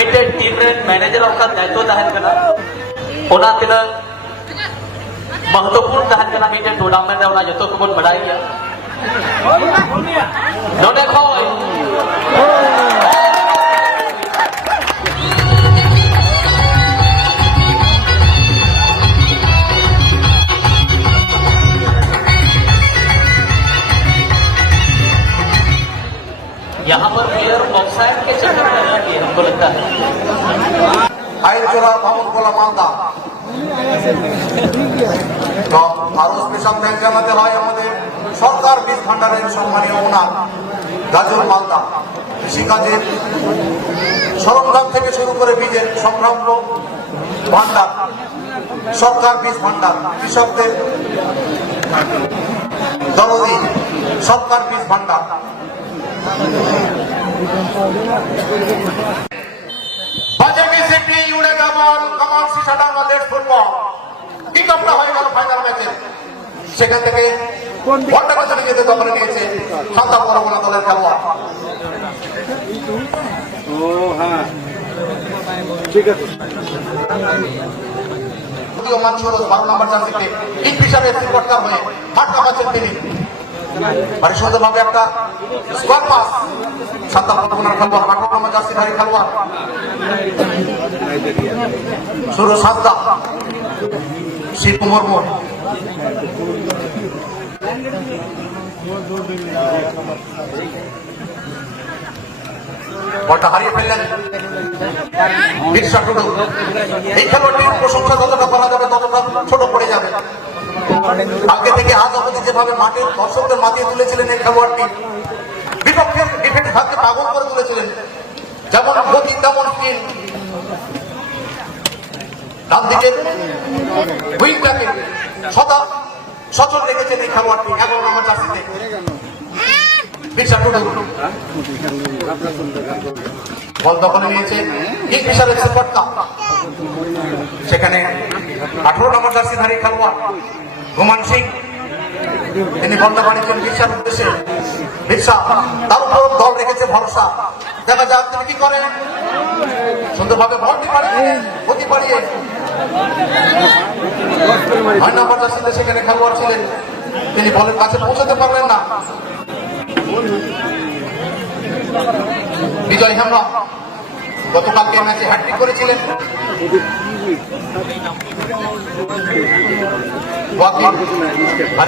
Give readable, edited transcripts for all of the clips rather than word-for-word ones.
मिट्टे team रे manager का दायित्व तहन कना ओना तिना महत्वपूर्ण तहन कना मिट्टे टूर्नामेंट रे ओना जतो को बढ़ाई गया नोने खोय यहाँ पर प्लेयर ऑफसाइड के चक्कर में लग गए हमको लगता है আইনজোড়া ভবনগোলা মালদা। তো আরো স্পেশাল থ্যাঙ্ক জানাতে হয় আমাদের সরকার বীজ ভান্ডারের সম্মানীয় ওনার গাজল মালদা। কৃষিকাজের সরঞ্জাম থেকে শুরু করে বীজের সংগ্রাম্য ভান্ডার, সরকার বীজ ভান্ডার, কৃষকদের দরদি সরকার বীজ ভান্ডার। বাজে বিসিটি উড়ে কামাল কামাল সিসাটা আমাদের ফুটবল কিকআপটা হয়ে গেল ফাইনাল ম্যাচে। সেখান থেকে ঘন্টা চলে যেতে দখলে নিয়েছে সান্তাল পরগনা দলের খেলোয়াড়। ও হ্যাঁ ঠিক আছে। উদীয়মান সরোজ 12 নম্বর জার্সিতে কিং ফিশার এফসি কর্তা হয়ে মাঠ কামাচ্ছেন তিনি। আর সুন্দরভাবে একটা স্কোয়ার পাস সান্তাল পরগনার খেলোয়াড় 18 নম্বর জার্সিধারী খেলোয়াড় সুরজ সান্তা শিবু মুর্মু। বলটা হারিয়ে ফেললেন বিরসা টুডু। এই খেলোয়াড়টির প্রশংসা যতটা করা যাবে ততটা ছোট পড়ে যাবে। কালকে থেকে আজ অবধি যেভাবে মাঠের দর্শকদের মাতিয়ে তুলেছিলেন এই খেলোয়াড়টি, বিপক্ষের ডিফেন্স হাতকে পাগল করে তুলেছিলেন। যেমন গতি তেমন স্কিল, ডান দিকে উইংটাকে সদা সচল রেখেছেন এই খেলোয়াড়টি 11 নম্বর জার্সিতে বিরসা টুডু। বল দখলে নিয়েছে কিং ফিশার এফসি কর্তা। সেখানে 18 নম্বর জার্সিধারী খেলোয়াড় রোমান সিং, তিনি বলতে পারিয়েছেন বিরসার উদ্দেশ্যে। বিরসা তার উপর দল রেখেছে ভরসা। দেখা যাক তিনি কি করেন। সুন্দরভাবে বলটি পাঠিয়ে গতি বাড়িয়ে 9 নম্বর জার্সিতে সেখানে খেলোয়াড় ছিলেন, তিনি বলের কাছে পৌঁছাতে পারলেন না। বিজয় হেমব্রম গতকালকে ম্যাচে হ্যাটট্রিক করেছিলেন।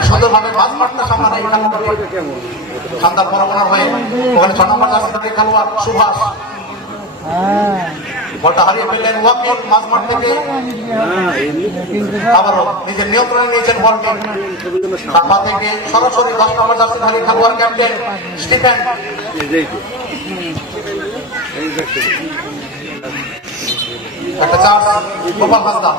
সুন্দরভাবে বাস মাঠটা সামলান এই খেলোয়াড় সান্তাল পরগনার হয়ে। ওখানে 6 নম্বর জার্সিধারী খেলোয়াড় সুভাষ বলটা হারিয়ে ফেললেন। ওয়াকিল মাঝ মাঠ থেকে আবারও নিজের নিয়ন্ত্রণে নিয়েছেন বলটি। তার পা থেকে সরাসরি 10 নম্বর জার্সিধারী খেলোয়াড় ক্যাপ্টেন স্টিফেন। একটা চার্জ গোপাল হাসদা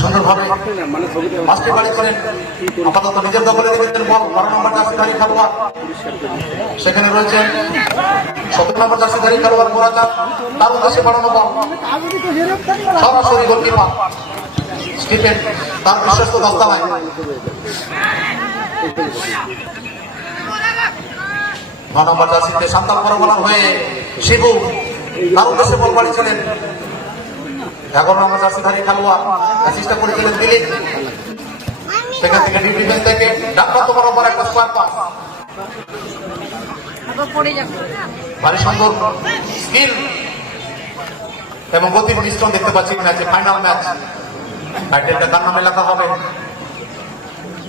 সুন্দরভাবে মাস্টি বাড়ি করেন। আপাতত নিজের দখলে রেখেছেন বল 12 নম্বর জার্সিধারী খেলোয়াড়। সেখানে রয়েছেন 17 নম্বর জার্সিধারী খেলোয়াড় মোরাজাত, তার উদ্দেশ্যে বাড়ানো বল সরাসরি গোলকিপার স্টিফেন তার বিশ্বস্ত দস্তানায়। 9 নম্বর জার্সিতে সান্তাল পরগনার হয়ে শিবু, তার উদ্দেশ্যে বল বাড়িয়েছিলেন 11 নম্বর জার্সিধারী খেলোয়াড়। অ্যাসিস্টটা করেছিলেন দিলীপ। সেখান থেকে ডিপ ডিফেন্স থেকে ডাকপাত বরাবর একটা স্কোয়ার পাস। ভারী সুন্দর স্কিল এবং গতির মিশ্রণ দেখতে পাচ্ছি ম্যাচে। ফাইনাল ম্যাচ, টাইটেলটা কার নামে লেখা হবে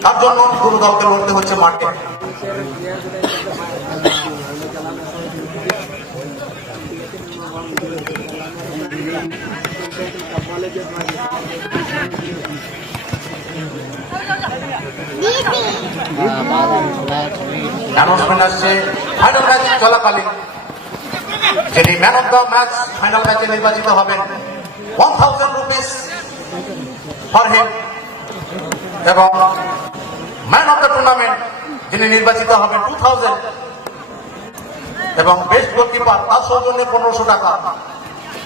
তার জন্য পুরো দলকে লড়তে হচ্ছে মাঠে। অ্যানাউন্সমেন্ট আসছে ফাইনাল ম্যাচ চলাকালীন যিনি man of the match final ম্যাচে নির্বাচিত হবেন 1000 রুপিস ফর হিম, এবং ম্যান অফ দ্য টুর্নামেন্ট যিনি নির্বাচিত হবেন 2000, এবং বেস্ট গোলকিপার তার সৌজন্যে 1500 টাকা।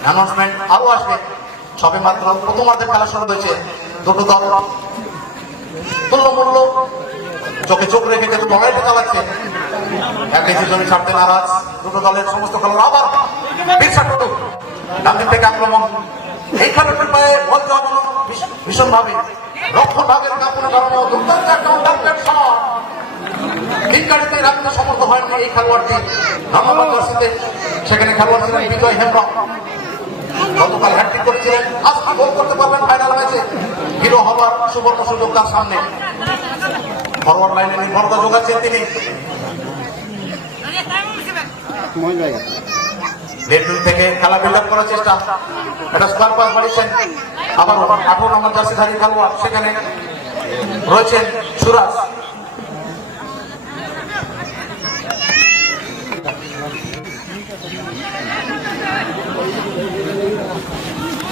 অ্যানাউন্সমেন্ট আরো আসবে, সবে মাত্র প্রথমার্ধের খেলা শুরু হয়েছে। দুটো দল তুল্যমূল্য চোখে চোখ রেখে যেহেতু লড়াইটা চালাচ্ছে, এক ডিসিশন ছাড়তে নারাজ দুটো দলের সমস্ত খেলোয়াড়। আবার বিরসা টুডু ডান দিক থেকে আক্রমণ, এই খেলাটির পায়ে বল জমানো ভীষণ ভাবে রক্ষণ ভাগের কাপড়ে ধরানো দুর্দান্ত একটা উন্নয়ন শট। তিন গাড়িতে রাখতে সমর্থ হয়নি এই খেলোয়াড়টি ধন্যবাদ দর্শিতে। সেখানে খেলোয়াড় ছিলেন বিজয় হেমব্রম, গতকাল হ্যাট্রিক করেছিলেন, আজ কি গোল করতে পারবেন ফাইনাল ম্যাচে, হিরো হবার সুবর্ণ সুযোগ তার সামনে। ফরওয়ার্ড লাইনে নির্ভরতা যোগাচ্ছেন তিনি। লেফট থেকে খেলা বিল্ড আপ করার চেষ্টা, এটা স্কোয়ার পাস বাড়িয়েছেন। আবার 18 নম্বর জার্সিধারী খেলোয়াড় সেখানে রয়েছেন সুরাজ।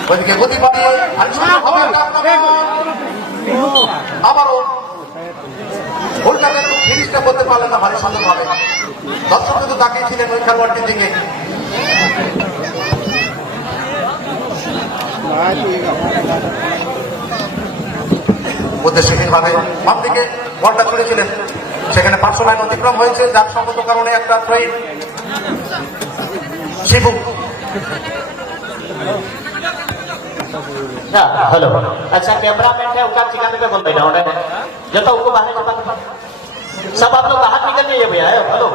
ওইদিকে গতি বাড়িয়ে আবারও গোলটাকে ফিনিশটা করতে পারলেন না ভারী সুন্দর ভাবে। দর্শক কিন্তু তাকিয়েছিলেন ওই খেলোয়াড়টির দিকে। উদ্দেশ্যহীন ভাবে বাম দিকে বলটা ছুড়েছিলেন, সেখানে 500 লাইন অতিক্রম হয়েছে, যার সঙ্গত কারণে একটা ট্রেন শিবু। हेलो अच्छा कैमरामैन है उसका चिकाने पे बोल रहे ना जो तो उनको बाहर निकाल, सब आप लोग बाहर निकल जाइए भैया। हेलो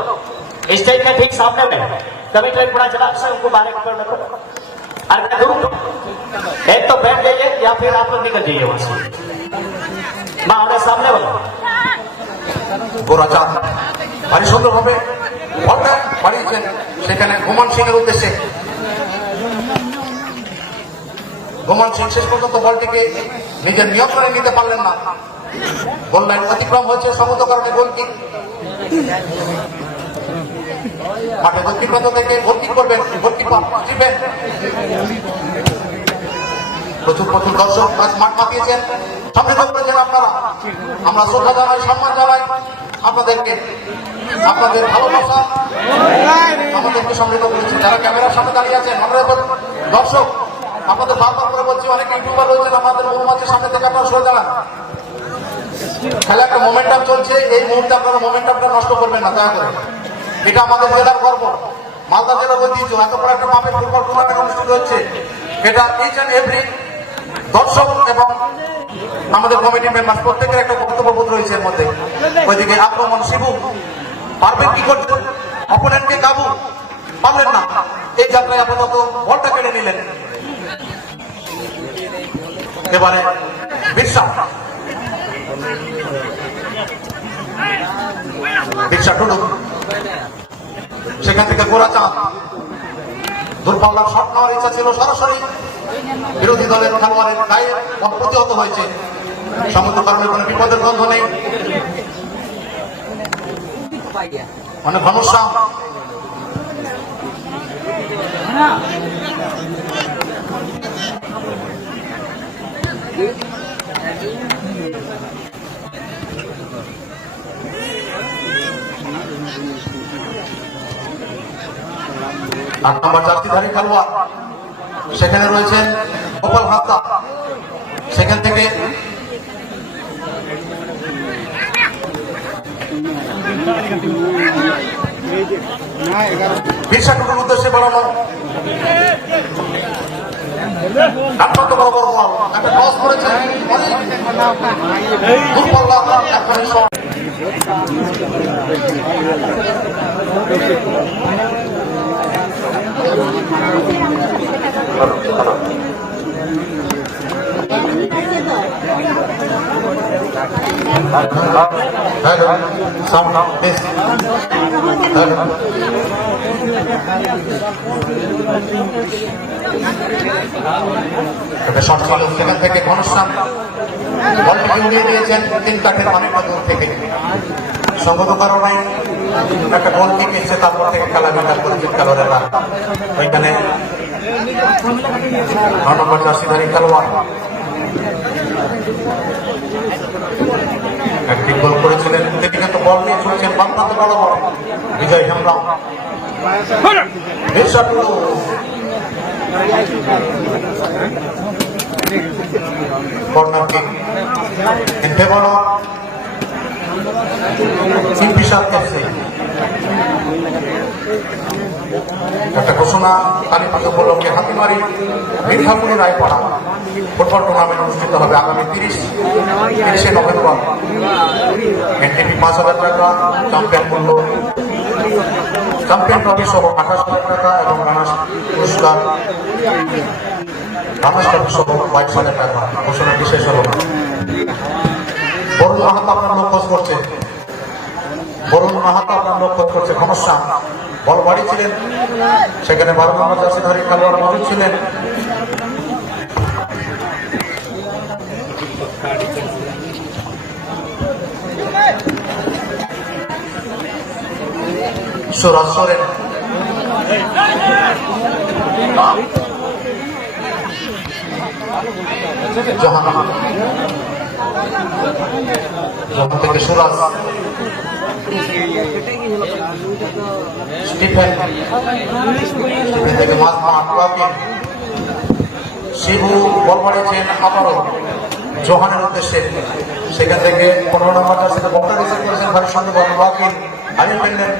स्टेज में ठीक सामने में कभी ट्रेन पूरा चला से उनको बाहर निकलने को। अरे ग्रुप एक तो बैठ जाइए या फिर आप लोग निकल जाइए वहां से। माँ हमारे सामने बोलो গোরাচাঁদ ভারী সুন্দর ভাবে বলটা বাড়িয়েছেন, সেখানে ঘুমান সিং এর উদ্দেশ্যে। ঘুমান সিং শেষ পর্যন্ত বলটিকে নিজের নিয়ন্ত্রণে নিতে পারলেন না, গোল লাইন অতিক্রম হয়েছে, সমস্ত কারণে গোল কিক। মাঠে দক্ষিণ প্রান্ত থেকে গোল কিক করবেন গোলকিপার জিবেন। প্রচুর প্রচুর দর্শক আজ মাঠ মাতিয়েছেন, সমৃদ্ধ করেছেন আপনারা। আমরা শ্রদ্ধা জানাই, সম্মান জানাই আপনাদেরকে, আপনাদের ভালোবাসা আমাদেরকে সমৃদ্ধ করেছে। যারা ক্যামেরার সামনে দাঁড়িয়ে আছেন, আমরা দর্শক আপনাদের বারবার করে বলছি, অনেক ইউটিউবার রয়েছেন আমাদের মৌমাছির সামনে থেকে, আপনারা সরে দাঁড়ান। খেলা একটা মোমেন্টাম চলছে, এই মুহূর্তে আপনারা মোমেন্টামটা নষ্ট করবেন না দয়া করে। এটা আমাদের জেলার গর্ব, মালদা জেলার ঐতিহ্য। এত বড় একটা মাপের ফুটবল টুর্নামেন্ট অনুষ্ঠিত হচ্ছে, এটা ইচ অ্যান্ড এভরি দর্শক এবং আমাদের কমিটি মেম্বার প্রত্যেকের একটা কর্তব্যবোধ রয়েছে এর মধ্যে। ওইদিকে আক্রমণ শিবু পারবেন কি করতে, অপোনেন্টকে কাবু পারলেন না। এই যাত্রায় আপাতত বলটা কেড়ে নিলেন। এবারে বিরসা টুডু, সেখান থেকে গোরাচাঁদ দূরপাল্লার শট নেওয়ার ইচ্ছা ছিল, সরাসরি বিরোধী দলের খেলোয়াড়ের গায়ে প্রতিহত হয়েছে। সমস্ত কারণে কোনো বিপদের গন্ধ নেই। অনেক সমস্যা আট নম্বর জার্সিধারী খেলোয়াড় সেখানে রয়েছেন গোপাল হাসদা, সেখান থেকে বিরসা টুডুর উদ্দেশ্যে বাড়ানো আক্রান্ত বরাবর বল, একটা ক্রস করেছেন, দূরপাল্লা একখানি shot. Hello, sound now, please. Hello. Shot ছিল, সেখান থেকে ঘনশ্যাম বলটিকে উড়িয়ে দিয়েছেন 3 কাঠের অনেকটা দূর থেকে। সঙ্গত কারণে একটা গোল কিক এসছে, তারপর থেকে খেলা বিকাশ করেছেন খেলোয়াড়েরা। ওইখানে 9 নম্বর জার্সিধারী খেলোয়াড় একটি গোল করেছিলেন, তিনি কিন্তু বল নিয়ে ছুটেছেন বাম প্রান্ত বরাবর। Bijoy Hembram, Birsa Tudu, corner kick in favour of Kingfisher FC. একটা ঘোষণা কালী পুজো উপলক্ষে হাতিমারি মির্জাপুরি রায়পাড়া ফুটবল টুর্নামেন্ট অনুষ্ঠিত হবে আগামী 30শে নভেম্বর। এনটিপি 5,000 টাকা, চ্যাম্পিয়ন মূল্য চ্যাম্পিয়ন ট্রফি সহ 28,000 টাকা এবং রানার্স পুরস্কার রানার্স ট্রফি সহ 22,000 টাকা। ঘোষণাটি শেষ হল না। বরুণ মাহাতো আপনার লোক খোঁজ করছে, বরুণ মাহাতো আপনার লোক খোঁজ করছে। সমস্যা বল বাড়ি ছিলেন, সেখানে 12 নম্বর জার্সিধারী খেলোয়াড় মজুদ ছিলেন। সুরাজ সোরেন, জাহান থেকে সুরাজ, স্টিফেন থেকে শিবু বল বাড়িয়েছেন আবারও জোহানের উদ্দেশ্যে। সেখান থেকে 15 নম্বর জার্সিতে বলটা রিসিভ করেছেন ভারীর সঙ্গে বল ওয়াকিল হারিয়ে ফেললেন।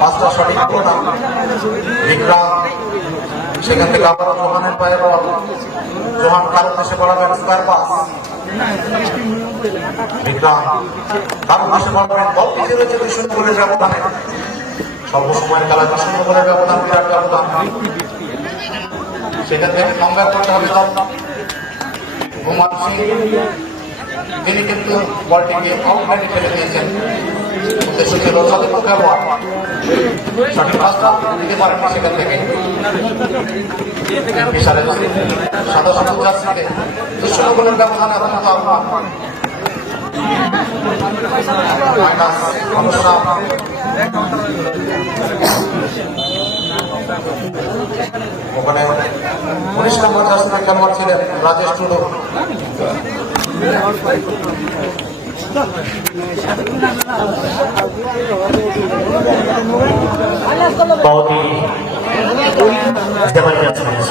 পাঁচটা সঠিক না বিক্রাম, সেখান থেকে আবারও জোহানের পায়ে বল। জোহান কার উদ্দেশ্যে বলাবেন স্কোয়ার পাস। বিক্রাম কার উদ্দেশ্যে বলাবেন, বল পিছিয়ে রয়েছে 2-0 গোলের ব্যবধানে। সর্বসময়ের খেলায় 2-0 গোলের ব্যবধান, বিরাট ব্যবধান। সেখান থেকে কমব্যাক করতে হবে দল। ঘুমান সিং তিনি কিন্তু বলটিকে আউটলাইনে ফেলে দিয়েছেন। উদ্দেশ্য ছিল সাদা খেলোয়াড়, সঠিক পাসটা দিতে পারেননি। সেখান থেকে বিশাল সাদা সবুজ জার্সিতে 2-0 গোলের ব্যবধান এখন মাইনাস সমস্যা। ওখানে 19 নম্বর জার্সিতে খেলোয়াড় ছিলেন রাজেশ টুডু। बहुत ही जबरदस्त match,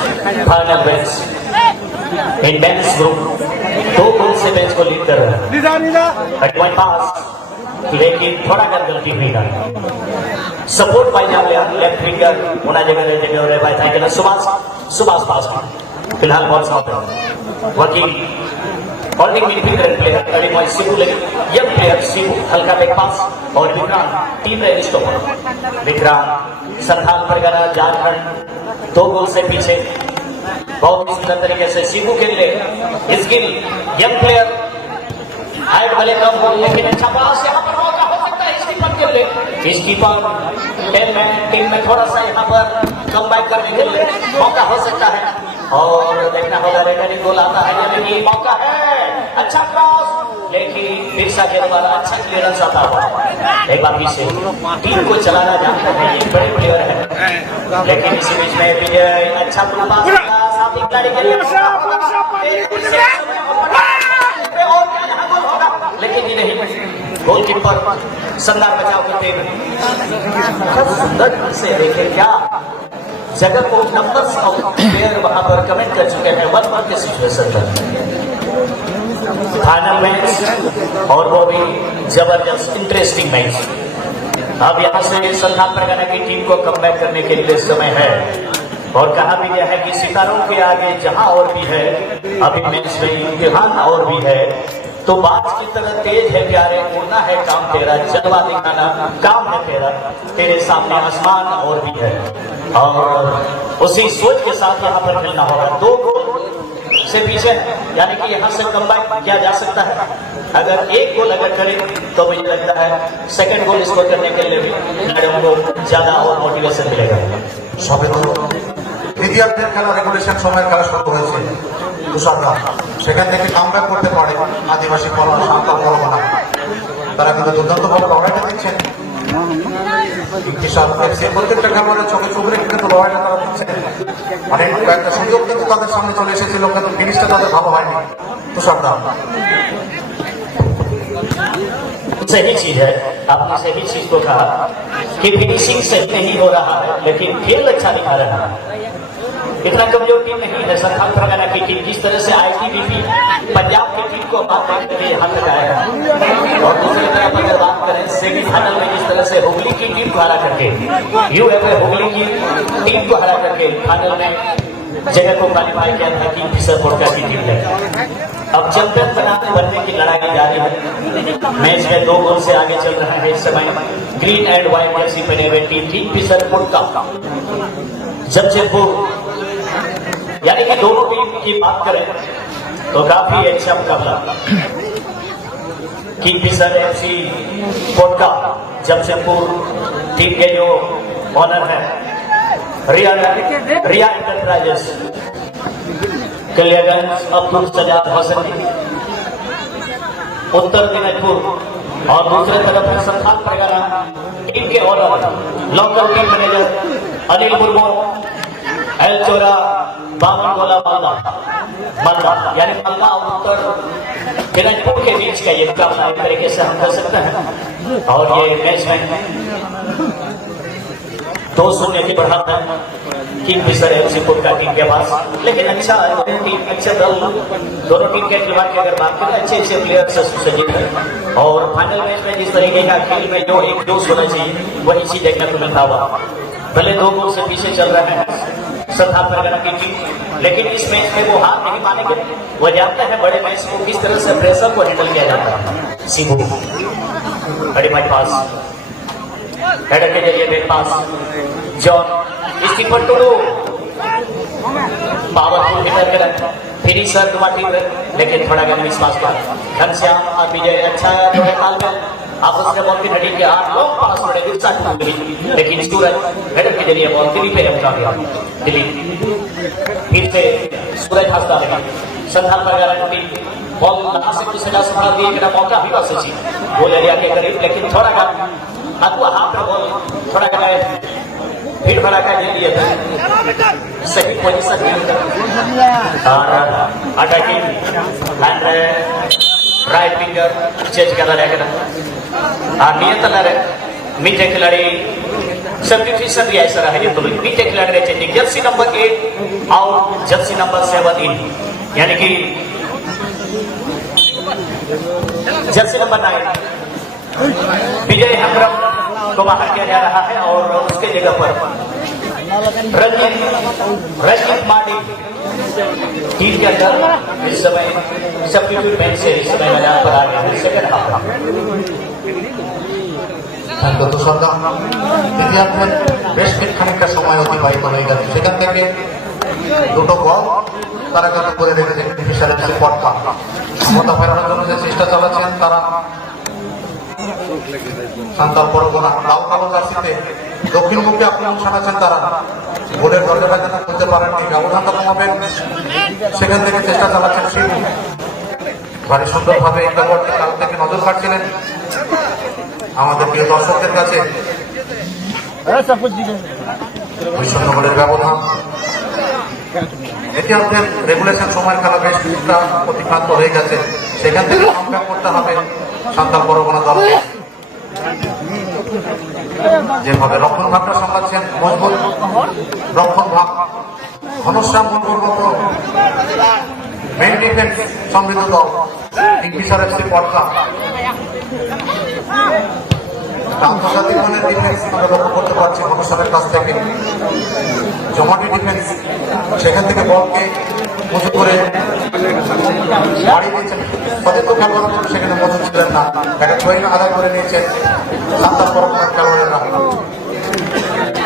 final match. In men's group 2 goal से मैच को लीड कर रहा है। पॉइंट पास, लेकिन थोड़ा कर गलती हुई ना। सपोर्ट पाई जा लिया लेफ्ट विंगर होना जगह और भाई था कि सुभाष पास फिलहाल बॉल साउट वर्किंग होल्डिंग मिडफील्डर प्लेयर अभी बॉल शिबू लेकिन यंग प्लेयर शिबू हल्का बैक पास और Vikrant team red stopper. Vikrant Santhal Pargana Jharkhand 2 goal से पीछे। बहुत ही सुंदर तरीके से शिबू के लिए स्किल यंग प्लेयर हाइट भले कम हो लेकिन अच्छा पास यहाँ पर मौका हो सकता है स्कीपर के लिए। स्कीपर टीम में थोड़ा सा यहाँ पर कम बैक करने के लिए मौका हो सकता है और देखना होगा रेडरी गोल आता है या नहीं। मौका है, अच्छा क्रॉस, लेकिन बिरसा के द्वारा अच्छा क्लियरेंस आता हुआ। एक बार फिर से टीम को चलाना जानता है, ये बड़े प्लेयर है। लेकिन इसी बीच में विजय अच्छा साथी खिलाड़ी के लिए और क्या यहाँ गोल होगा, लेकिन ये नहीं। गोलकीपर शानदार बचाव करते हुए सुंदर से देखे क्या जगह को नंबर्स ऑफ प्लेयर वहां पर कमेंट कर चुके हैं 1-1 के सिचुएशन पर। फाइनल मैच और वो भी जबरदस्त इंटरेस्टिंग मैच। अब यहाँ से संथाल परगना की टीम को कमबैक करने के लिए समय है और कहा भी गया है कि सितारों के आगे जहां और भी है अभी मैच में इम्तिहान और भी है। तो बात की तरह तेज है प्यारे, उड़ना है काम तेरा, जलवा दिखाना काम है तेरा, तेरे सामने आसमान और भी है। और उसी सोच के साथ यहाँ पर खेलना होगा। 2 गोल से पीछे यानी कि यहाँ से कमबैक किया जा सकता है। अगर 1 गोल अगर करें तो मुझे लगता है सेकंड गोल स्कोर करने के लिए भी मैडम को ज्यादा और मोटिवेशन मिलेगा। সবে তো দ্বিতীয়ার্ধের খেলা রেগুলেশন সময়ের খেলা শুরু হয়েছে। তুষাররা সেখান থেকে কামব্যাক করতে পারে আদিবাসী কলা শান্তা পরগনা। তারা কিন্তু দুর্দান্তভাবে লড়াইটা দিচ্ছেন। প্রত্যেকটা খেলোয়াড়ের চোখে চোখ রেখে কিন্তু লড়াইটা তারা দিচ্ছেন। অনেক কয়েকটা সুযোগ কিন্তু তাদের সামনে চলে এসেছিল, কিন্তু ফিনিশটা তাদের ভালো হয়নি। তুষাররা सही चीज है, आपने सही चीज को कहा कि फिनिशिंग सही नहीं हो रहा है लेकिन खेल अच्छा दिखा रहा है। इतना कमजोर टीम नहीं है संथाल परगना की टीम। जिस तरह से आईटीबीपी पंजाब की टीम को बात करने के लिए यहाँ तक आया है। और दूसरी तरफ अगर बात करें सेमीफाइनल में जिस तरह से हुगली की टीम को हरा करके यूएफए हुगली की टीम को हरा करके फाइनल में जगह को क्वालिफाई किया था किंगफिशर कोटका की टीम ने। अब चैंपियन बनने की लड़ाई जारी है। मैच में 2 गोल से आगे चल रहा है इस समय ग्रीन एंड व्हाइट जर्सी पहने हुए टीम किंगफिशर कोटका जमशेदपुर। यानी कि दोनों टीम की बात करें तो काफी अच्छा मुकाबला। किंगफिशर एफसी कोटका जमशेदपुर टीम के जो ऑनर है रिया एंटरप्राइजेस कलियागंज अब्दुल सजाद हसन उत्तर दिनाजपुर। और दूसरे तरफ है संथाल परगना टीम के owner local team manager Anil Murmu एल चोरा बावन गोला मालदा यानी मालदा और उत्तर दिनाजपुर के बीच का ये मुकाबला एक तरीके से हम कर सकते हैं। और ये मैच में 2-0 की बढ़त है किंगफिशर एफसी कोटका टीम के पास। लेकिन अच्छा टीम अच्छे दल दोनों टीम के खिलाफ की अगर बात करें अच्छे अच्छे प्लेयर से सुसज्जित है। और फाइनल मैच में जिस तरीके का खेल में जो एक जोश होना चाहिए वही चीज देखने को मिलता हुआ। भले 2 गोल से पीछे चल रहे हैं संथाल परगना की टीम, लेकिन इस मैच में वो हार नहीं मानेंगे। वो जानते हैं बड़े मैच को किस तरह से प्रेशर को हैंडल किया जाता है। सीबू बड़ी मैच पास हेडर के जरिए back pass John Stephen Tudu powerful hitter कर फिनिशर तुम्हारी लेकिन थोड़ा गया विश्वास पर घनश्याम और विजय अच्छा जो है तालमेल आपस में बॉल की नडी के 8 लॉन्ग पास बड़े उत्साह मिली। लेकिन सूरज हेडर के जरिए बॉल दिल्ली पे पहुंचा गया। दिल्ली फिर से सूरज हंसता रहा संथाल परगना टीम बॉल कहां से कुछ सजा संभाल दिए कि मौका भी बस अच्छी गोल एरिया के करीब। लेकिन थोड़ा का अगुआ हाथ में बॉल थोड़ा का भीड़ भड़ाका दे लिए थे सही पोजीशन और attacking and right winger change कर रहा है नियंत्रण मीठे खिलाड़ी सब्स्टिट्यूशन भी ऐसा रहा है। तो मीठे खिलाड़ी रहे चेंजिंग जर्सी नंबर 8 और जर्सी नंबर 7 इन यानी कि जर्सी नंबर 9 विजय हेम्ब्रम को बाहर किया जा रहा है और उसके जगह पर रंजीत माडी टीम के अंदर इस समय सब्स्टिट्यूट बेंच से इस समय मैदान पर आ गया है। सेकंड हाफ গত সন্ধ্যা দ্বিতীয়ার্ধের বেশ খানিকটা সময় অতিবাহিত হয়ে গেছে। সেখান থেকে 2টো গোল তারা কিন্তু করে রেখেছে কিংফিশার এফসি কোটকা। ক্ষমতা ফেরানোর জন্য যে চেষ্টা চালাচ্ছেন তারা সান্তাল পরগনা লাল কালো জার্সিতে দক্ষিণমুখী আক্রমণ চালাচ্ছেন তারা। গোলের দরজাটা যেন খুলতে পারেননি, ব্যবধানটা কমাবেন সেখান থেকে চেষ্টা চালাচ্ছেন শিবু। ভারী সুন্দরভাবে এই ব্যাপারটি কাল থেকে নজর কাটছিলেন আমাদের প্রিয় দর্শকদের কাছে। 2-0 গোলের ব্যবধান। দ্বিতীয়ার্ধের রেগুলেশন সময়ের খেলা বেশ কিছুটা অতিক্রান্ত হয়ে গেছে। সেখান থেকে কামব্যাক করতে হবে সান্তাল পরগনা দলকে। যেভাবে রক্ষণ ভাগটা সামলাচ্ছেন মজবুত রক্ষণ ভাগ ঘনশ্যাম মুর্মুর মতো মেইন ডিফেন্স সমৃদ্ধ দল কিংফিশার এফসি কোটকা। আন্তর্জাতিক মানের ডিফেন্স আমরা লক্ষ্য করতে পারছি ঘনশ্যামের কাছ থেকে। জমাটি ডিফেন্স সেখান থেকে বলকে উঁচু করে বাড়িয়ে দিয়েছেন। সতীর্থ খেলোয়াড় সেখানে মজুদ ছিলেন না, একটা থ্রোইং আদায় করে নিয়েছেন সান্তাল পরগনার খেলোয়াড়েরা।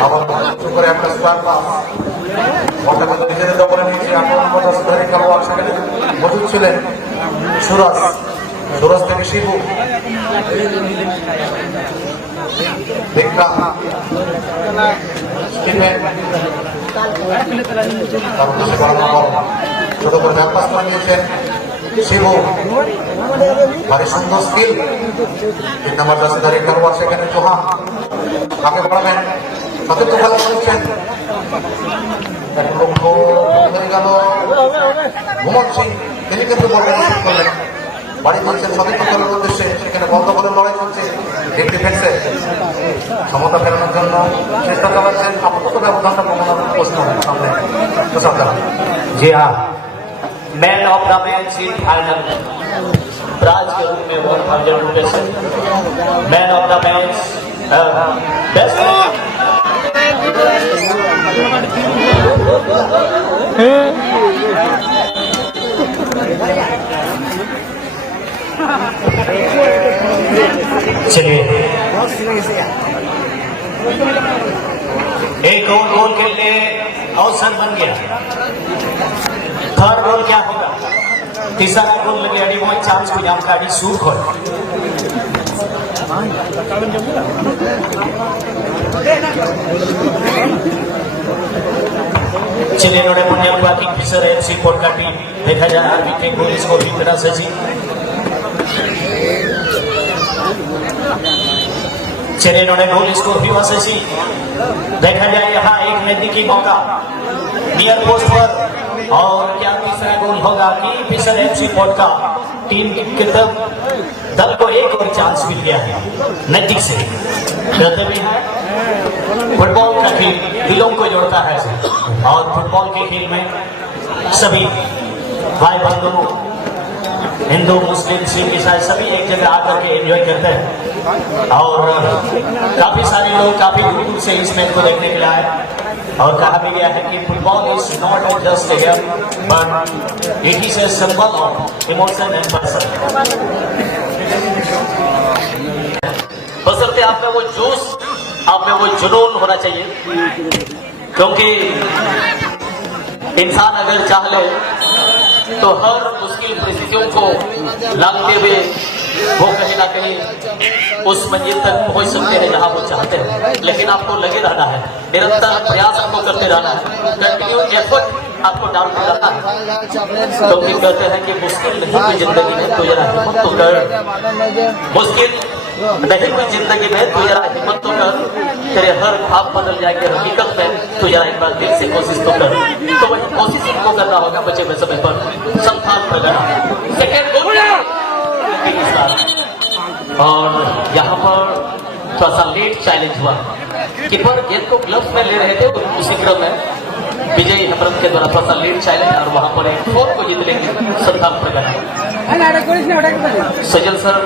আবার উঁচু করে একটা স্কোয়ার পাস বলটা কিন্তু নিজেদের দখলে নিয়েছে। 18 নম্বর দশধারী খেলোয়াড় সেখানে মজুদ ছিলেন সুরজ থেকে শিবু বিক্রম স্টিফেন ছোট করে ব্যাপাস করে নিয়েছেন শিবু। ভারী সুন্দর স্কিল 3 নম্বর দশধারী খেলোয়াড় সেখানে চৌহান আগে বাড়াবেন সতীর্থ খেলা করছেন। এক লক্ষ হয়ে গেল ভুমন সিং, তিনি কিন্তু বলবেন করলেন বাড়ি দিচ্ছেন সতীর্থ খেলার উদ্দেশ্যে। সেখানে বন্ধ করে লড়াই চলছে ডিপ ডিফেন্সে সমতা ফেরানোর জন্য চেষ্টা চালাচ্ছেন। আপাতত ব্যবধানটা কমানোর প্রশ্ন সামনে প্রসাদ। जी हाँ, man of the match in final bras के रूप में 1000 रुपए से man of the match best. चलिए एक और गोल के लिए अवसर बन गया। थर्ड गोल क्या होगा? तीसरा गोल लगे अड़ी वो चांस को यहाँ का अड़ी सूख हो। चलिए नोड़े पुण्य बाकी पिसर एफसी पोर्ट का टीम देखा जाए आर्मी के गोल इसको भी तरह से जी। चलिए नोड़े गोल इसको भी वहां से जी देखा जाए यहाँ एक नजदीकी मौका नियर पोस्ट पर। और क्या तीसरा गोल होगा कि पिसर एफसी पोर्ट का टीम की तरफ दल को एक और चांस मिल गया है नजदीक से। कहते भी है फुटबॉल का खेल दिलों को जोड़ता है और फुटबॉल के खेल में सभी भाई बंधु हिंदू मुस्लिम सिख ईसाई सभी एक जगह आकर के एंजॉय करते हैं। और काफी सारे लोग काफी दूर दूर से इस मैच को देखने के लिए आए। और कहा भी गया है कि football is not just a game but it is a symbol of emotion and person. बशर्ते आप में वो जोश आप में वो जुनून होना चाहिए, क्योंकि इंसान अगर चाह ले तो हर मुश्किल परिस्थितियों को लांघते हुए वो कहीं ना कहीं उस मंजिल तक पहुंच सकते हैं जहां वो चाहते हैं। लेकिन आपको लगे रहना है, निरंतर प्रयास आपको करते रहना है, कंटिन्यू एफर्ट आपको डालते रहना है। तो फिर कहते हैं कि मुश्किल नहीं कोई जिंदगी में तो जरा हिम्मत तो कर, मुश्किल नहीं कोई जिंदगी में तो जरा हिम्मत तो कर, तेरे हर ख्वाब बदल जाएंगे हकीकत में, तो जरा एक बार दिल से कोशिश तो कर। तो वही कोशिश इनको करना होगा बचे हुए समय पर संस्थान प्रगना सेकेंड गोल। और यहाँ पर थोड़ा सा लेट चैलेंज हुआ, कीपर गेंद को ग्लव्स में ले रहे थे तो उसी क्रम में विजय हेमरम के द्वारा थोड़ा सा लेट चैलेंज और वहां पर एक फोर को जीत लेंगे संस्थान प्रगना। सजल सर